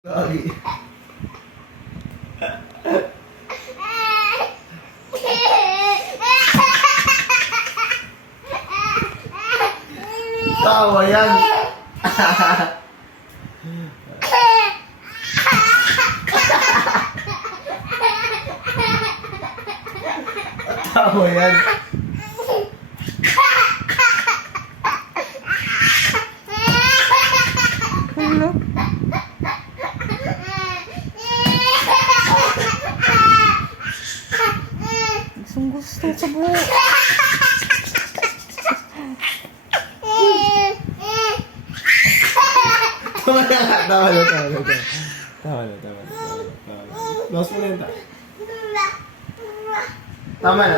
Lagi. Tawa yan. Tawa yan. Hello? Gusto sa buhok. Tama na nga. Tama na. Lost mo na yun. Tama na.